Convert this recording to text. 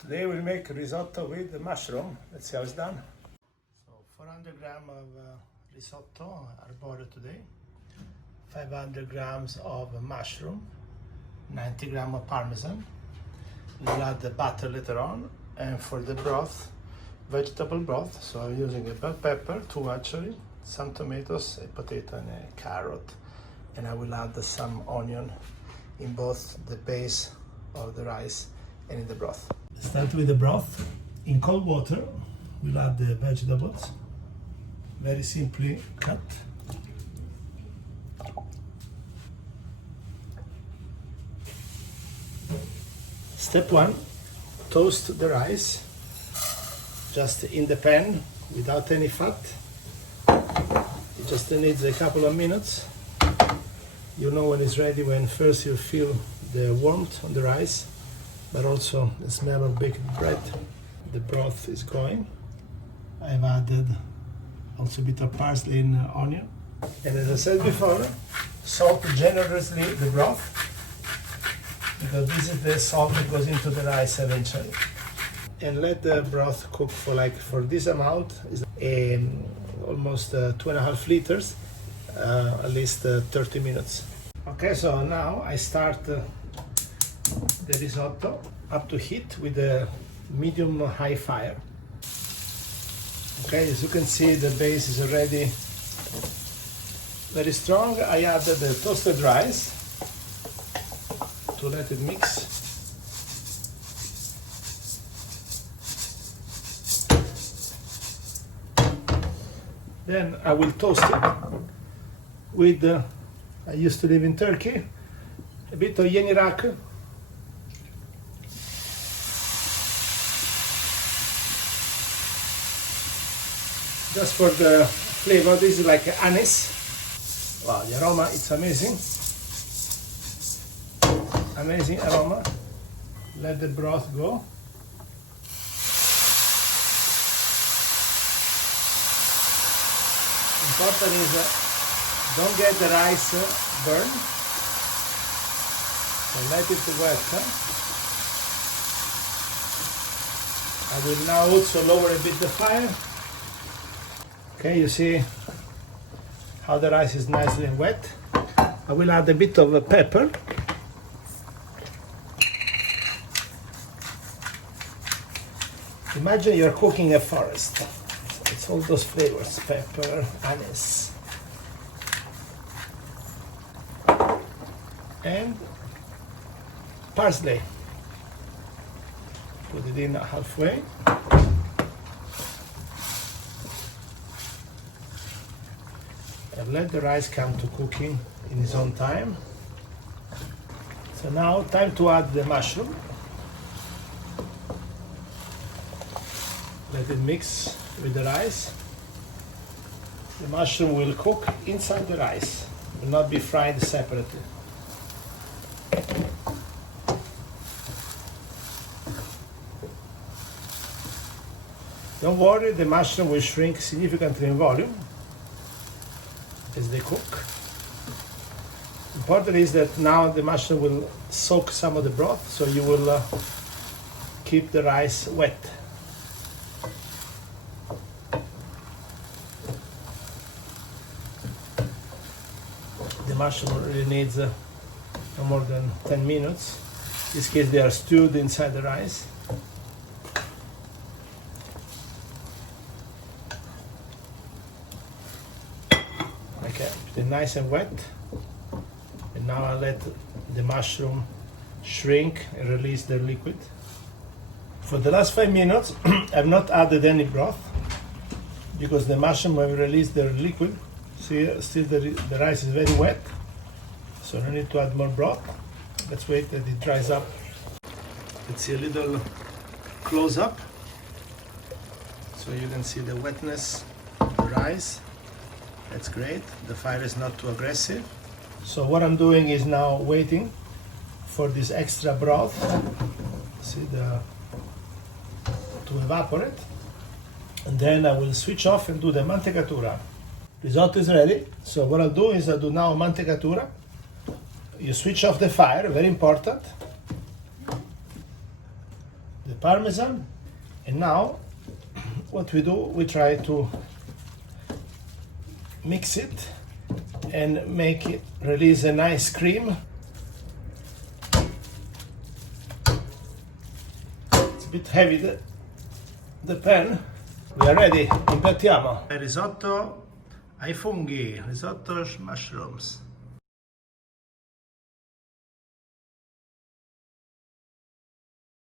Today we'll make risotto with the mushroom. Let's see how it's done. So 400 grams of risotto are boiled today. 500 grams of mushroom, 90 grams of parmesan. We'll add the butter later on. And for the broth, vegetable broth, so I'm using a bell pepper, 2 actually, some tomatoes, a potato and a carrot. And I will add some onion in both the base of the rice and in the broth. Start with the broth. In cold water, we'll add the vegetables, very simply cut. Step 1, toast the rice, just in the pan, without any fat. It just needs a couple of minutes. You know when it's ready when first you feel the warmth on the rice, but also the smell of baked bread. The broth is going. I've added also a bit of parsley and onion. And as I said before, salt generously the broth, because this is the salt that goes into the rice eventually. And let the broth cook for this amount, is almost 2.5 liters, at least 30 minutes. Okay, so now I start the risotto up to heat with a medium-high fire. Okay, as you can see, the base is already very strong. I added the toasted rice to let it mix. Then I will toast it with, I used to live in Turkey, a bit of yeni rakı. Just for the flavor, this is like anise. Wow, the aroma, it's amazing. Amazing aroma. Let the broth go. Important is don't get the rice burned. So let it wet. I will now also lower a bit the fire. Okay, you see how the rice is nicely wet. I will add a bit of pepper. Imagine you're cooking a forest. So it's all those flavors, pepper, anise. And parsley. Put it in halfway. And let the rice come to cooking in its own time. So now time to add the mushroom. Let it mix with the rice. The mushroom will cook inside the rice, will not be fried separately. Don't worry, the mushroom will shrink significantly in volume as they cook. Important is that now the mushroom will soak some of the broth, so you will keep the rice wet. The mushroom really needs no more than 10 minutes. In this case, they are stewed inside the rice. Okay, they're nice and wet. And now I'll let the mushroom shrink and release the liquid. For the last 5 minutes, I've not added any broth because the mushroom will release the liquid. See, still the rice is very wet, so no need to add more broth. Let's wait that it dries up. Let's see a little close up, so you can see the wetness of the rice. That's great. The fire is not too aggressive. So what I'm doing is now waiting for this extra broth, see, to evaporate, and then I will switch off and do the mantecatura. Risotto is ready. So what I'll do is I'll do now mantecatura. You switch off the fire, very important. the parmesan, and now what we do, we try to mix it and make it release a nice cream. It's a bit heavy the pan. We are ready, impiattiamo. Risotto ai funghi, risotto mushrooms.